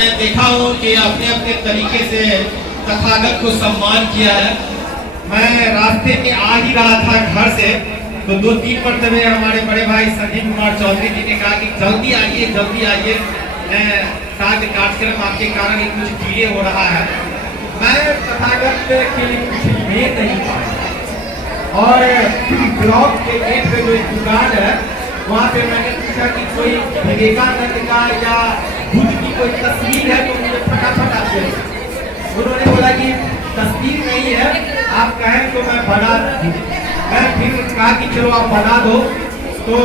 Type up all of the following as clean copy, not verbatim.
मैं देखा हूँ कि अपने अपने तरीके से तथागत को सम्मान किया है। मैं रास्ते में आ ही रहा था घर से, तो 2-3 मरतबे हमारे बड़े भाई संजीव कुमार चौधरी जी ने कहा कि जल्दी आइए, शायद कार्यक्रम आपके कारण कुछ डिले हो रहा है। मैं तथागत के लिए कुछ ले नहीं पाया और ब्लॉक के गेट पे जो एक दुकान है वहाँ पे मैंने पूछा कि कोई विवेकानंद का या बुद्ध की कोई तस्वीर है तो मुझे फटाफट आप दे। उन्होंने बोला कि तस्वीर नहीं है, आप कहें तो मैं बना दूं। मैं फिर कहा कि चलो आप बना दो, तो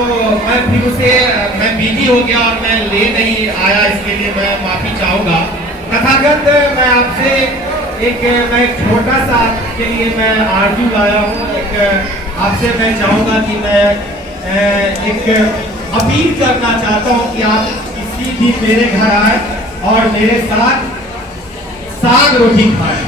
मैं फिर मैं बिजी हो गया और मैं ले नहीं आया। इसके लिए मैं माफी चाहूँगा। तथागत मैं आपसे मैं छोटा सा के लिए मैं आरजू लाया हूँ। आपसे मैं चाहूँगा कि मैं एक अपील करना चाहता हूँ कि आप किसी भी मेरे घर आए और मेरे साथ साग रोटी खाएं।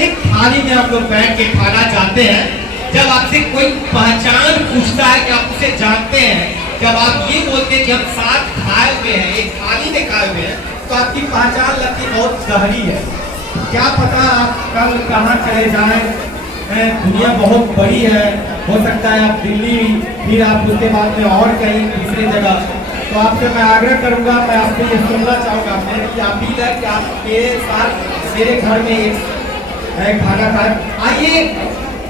एक थाली में आप लोग बैठ के खाना चाहते हैं। जब आपसे कोई पहचान पूछता है कि आप उसे जानते हैं, जब आप ये बोलते हैं कि हम साथ खाए हुए हैं, एक थाली में खाए हुए हैं, तो आपकी पहचान लगती बहुत गहरी है। क्या पता आप कल कहाँ चले जाएं। दुनिया बहुत बड़ी है, हो सकता है आप दिल्ली, फिर आप उसके बाद में और कहीं दूसरी जगह। तो आपसे मैं आग्रह करूंगा, मैं आपसे ये सुनना चाहूँगा, मेरी अपील है कि आप मेरे साथ मेरे घर में एक खाना खाएं। आइए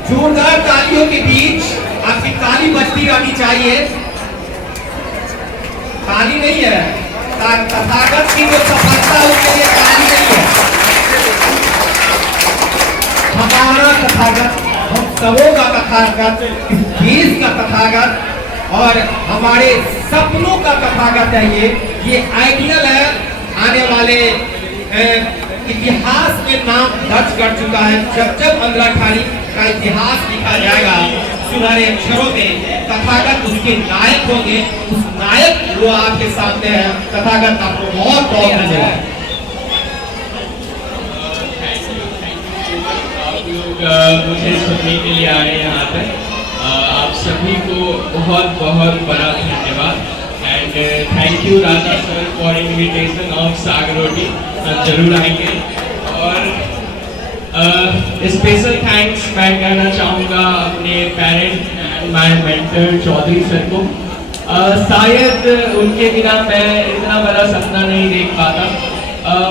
जोरदार तालियों के बीच आपकी ताली बजती रहनी चाहिए। ताली नहीं है, तथागत की जो सफलता उसके लिए ताली नहीं है। हमारा तथागत, हम सबों का तथागत, इस देश का तथागत और हमारे सपनों का तथागत है। ये आइडियल है। आने वाले इतिहास में नाम दर्ज कर चुका है। जब अंधराठारी का इतिहास लिखा जाएगा सुनहरे अक्षरों में, तथागत उसके नायक होंगे। उस नायक वो आपके सामने है। तथागत आपको बहुत बहुत धन्यवाद। मुझे सुनने के लिए आए यहाँ पर। आप सभी को बहुत बहुत बड़ा धन्यवाद and thank you Raja sir for invitation of साग रोटी। जरूर आएंगे और स्पेशल थैंक्स मैं कहना चाहूँगा अपने parent and my mentor Chaudhary sir को। शायद उनके बिना मैं इतना बड़ा सपना नहीं देख पाता।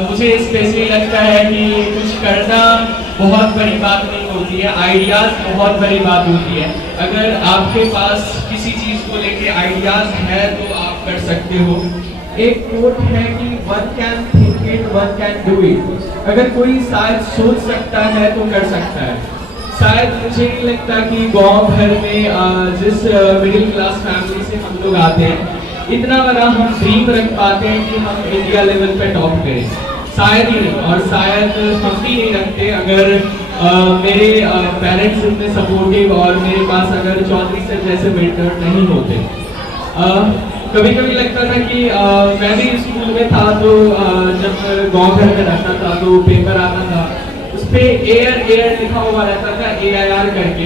मुझे स्पेशली लगता है कि कुछ करना बहुत बड़ी बात नहीं होती है, आइडियाज बहुत बड़ी बात होती है। अगर आपके पास किसी चीज को लेके आइडियाज है तो आप कर सकते हो। एक कोट है कि one can think it, one can do it. अगर कोई शायद सोच सकता है तो कर सकता है। शायद मुझे नहीं लगता कि गांव भर में जिस मिडिल क्लास फैमिली से हम लोग आते हैं, इतना बड़ा हम ड्रीम रख पाते हैं कि हम इंडिया लेवल पे टॉप करें। शायद ही नहीं, और शायद हम भी नहीं रखते अगर मेरे पेरेंट्स इतने सपोर्टिव और मेरे पास अगर चौधरी सर जैसे मेंटर नहीं होते। कभी कभी लगता था कि मैं भी स्कूल में था तो जब गांव घर में रहता था तो पेपर आता था, उस पर एयर लिखा हुआ रहता था, AIR करके।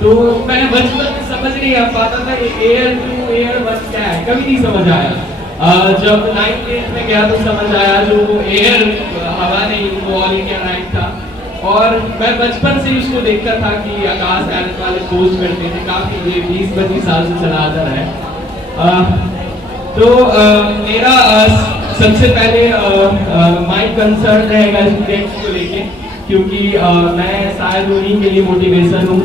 तो मैं बचपन में समझ नहीं आ पाता था एयर टू एयर बस क्या है, कभी नहीं समझ आया। जब 9th-10th में गया तो समझ आया जो एयर हवा नहीं, वो ऑल इंडिया रैंक था। और मैं बचपन से उसको देखता था कि आकाश एयरलाइंस वाले पोस्ट करते थे, काफी ये 20-25 साल से चला आता है। तो मेरा सबसे पहले माय कंसर्न रहेगा स्टूडेंट्स को लेके, क्योंकि मैं शायद उन्हीं के लिए मोटिवेशन हूँ।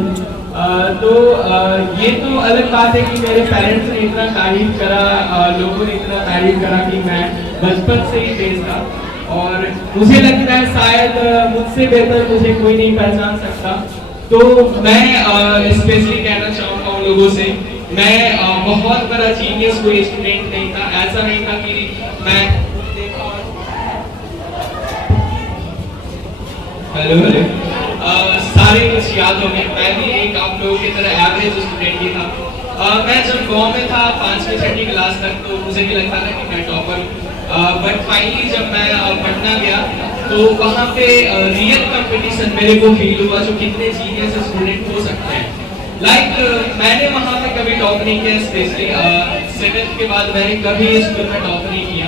तो ये तो अलग बात है कि मेरे पेरेंट्स ने इतना तारीफ करा, लोगों ने इतना तारीफ करा कि मैं बचपन से ही तेज था। और मुझे लगता है शायद मुझसे बेहतर मुझे कोई नहीं पहचान सकता। तो मैं स्पेशली कहना चाहूँगा उन लोगों से, मैं बहुत बड़ा जीनियस कोई स्टूडेंट नहीं था। ऐसा नहीं था कि मैं हेलो सारे कुछ याद हो गए। मैं भी एक आप लोगों की तरह एवरेज स्टूडेंट ही था। मैं जब गांव में था 5वीं-6वीं क्लास तक तो मुझे भी लगता था कि मैं टॉपर। बट फाइनली जब मैं पढ़ना गया तो वहाँ पे रियल कंपटीशन मेरे को फील हुआ जो कितने जीनियस स्टूडेंट हो सकते हैं। मैंने वहाँ पे कभी टॉप नहीं किया, स्पेशली 7th के बाद मैंने कभी स्कूल में टॉप नहीं किया।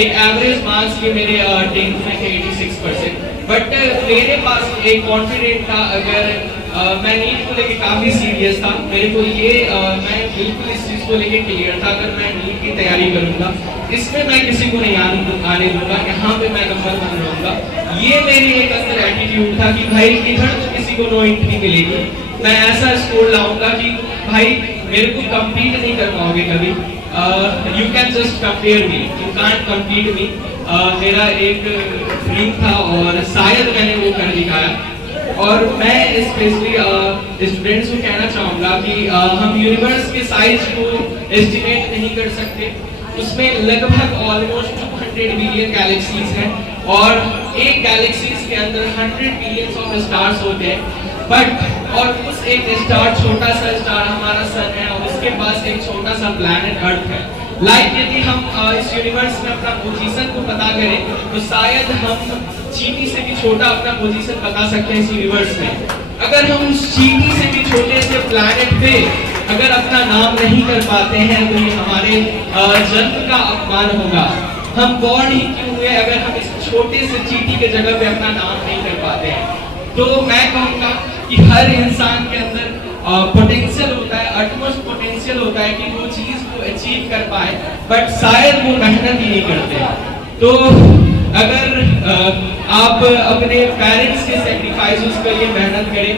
एक एवरेज मार्क्स के मेरे 10th में थे 86%, बट मेरे पास एक कॉन्फिडेंट था। अगर मैं नीट को लेके काफ़ी सीरियस था, मेरे को ये मैं बिल्कुल इस चीज़ को लेके क्लियर था, अगर मैं नीट की तैयारी करूँगा इसमें मैं किसी को नहीं आने दूंगा, यहाँ पे मैं नंबर 1 रहूँगा। ये मेरी एक अंदर एटीट्यूड था कि भाई इधर तो किसी को नो एंट्री मिलेगी, मैं ऐसा स्कोर लाऊंगा कि भाई मेरे को कम्पीट नहीं कर पाओगे कभी। You can just compare me, you can't compete me. मेरा एक ड्रीम था और शायद मैंने वो कर दिखाया। और मैं स्पेशली स्टूडेंट्स को कहना चाहूँगा कि हम यूनिवर्स के साइज को एस्टिमेट नहीं कर सकते, उसमें लगभग ऑलमोस्ट 200 बिलियन गैलेक्सीज हैं और एक गैलेक्सीज के अंदर 100 बिलियंस ऑफ स्टार्स होते हैं। बट और उस एक स्टार, छोटा सा स्टार हमारा सन है और उसके पास एक छोटा सा प्लैनेट अर्थ है। यदि हम इस यूनिवर्स में अपना पोजीशन को पता करें तो शायद हम चींटी से भी छोटा अपना पोजीशन बता सकते हैं इस यूनिवर्स में। अगर हम उस चींटी से भी छोटे से प्लैनेट पे अगर अपना नाम नहीं कर पाते हैं तो ये हमारे जन्म का अपमान होगा। हम बॉर्न ही क्यों हुए अगर हम इस छोटे से चींटी के जगह पे अपना नाम नहीं कर पाते हैं। तो मैं कहूँगा कि हर इंसान के अंदर पोटेंशियल होता है, अटमोस्ट पोटेंशियल होता है कि वो चीज़ को अचीव कर पाए, बट शायद वो मेहनत ही नहीं करते। तो अगर आप अपने पेरेंट्स के सेक्रीफाइसेस के लिए मेहनत करें,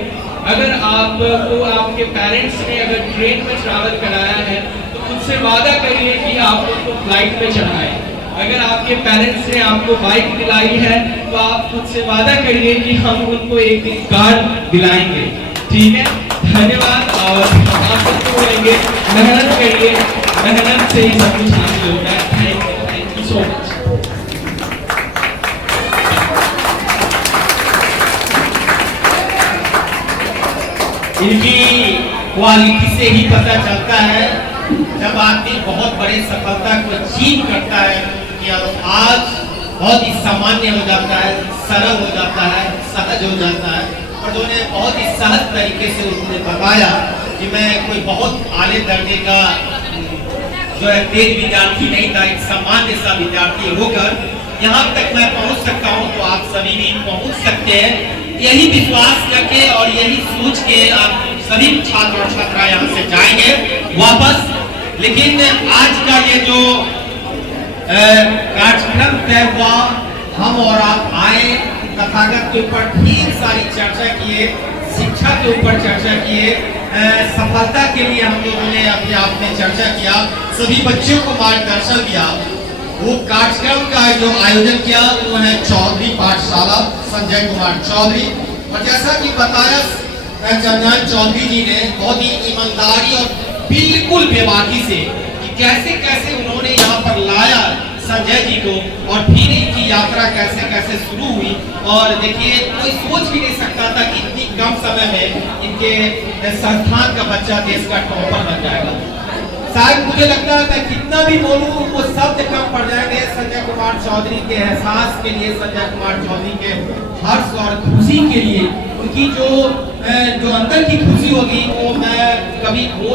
अगर आपको आपके पेरेंट्स ने अगर ट्रेन में ट्रैवल कराया है तो खुद से वादा करिए कि आप उनको फ्लाइट पे चढ़ाएं। अगर आपके पेरेंट्स ने आपको बाइक दिलाई है तो आप खुद से वादा करिए कि हम उनको एक दिन कार दिलाएंगे। ठीक है, धन्यवाद। और आप सबको बोलेंगे मेहनत करिए, मेहनत से ही सब कुछ हासिल होता है। Thank you so much. इनकी क्वालिटी से ही पता चलता है जब आदमी बहुत बड़े सफलता को अचीव करता है कि आज बहुत ही सामान्य हो जाता है, सरल हो जाता है, सहज हो जाता है। और जो ने बहुत ही सहज तरीके से उसने बताया कि मैं कोई बहुत आले दर्जे का जो है तेज विद्यार्थी नहीं था, एक सामान्य सा विद्यार्थी होकर यहाँ तक मैं पहुँच सकता हूँ, तो आप सभी भी पहुँच सकते हैं। यही विश्वास करके और यही सोच के आप सभी छात्र और छात्रा यहाँ से जाएंगे वापस। लेकिन आज का ये जो कार्यक्रम तय हुआ, हम और आप आए, तथागत के ऊपर ढेर सारी चर्चा किए, शिक्षा के ऊपर चर्चा किए, सफलता के लिए हम लोगों ने अपने आप में चर्चा किया, सभी बच्चों को मार्गदर्शन दिया। वो कार्यक्रम का जो आयोजन किया वो है चौधरी पाठशाला, संजय कुमार चौधरी। और जैसा कि बताया चंदन चौधरी जी ने बहुत ही ईमानदारी और बिल्कुल बेबाकी से कि कैसे कैसे उन्होंने यहाँ पर लाया संजय जी को और फिर इनकी यात्रा कैसे कैसे शुरू हुई। और देखिए कोई सोच भी नहीं सकता था कि इतनी कम समय में इनके संस्थान का बच्चा देश का टॉपर बन जाएगा। शायद मुझे लगता था कितना भी बोलूं वो शब्द कम पड़ जाएंगे संजय कुमार चौधरी के एहसास के लिए, संजय कुमार चौधरी के हर्ष और खुशी के लिए। उनकी जो अंदर की खुशी होगी वो मैं कभी बोल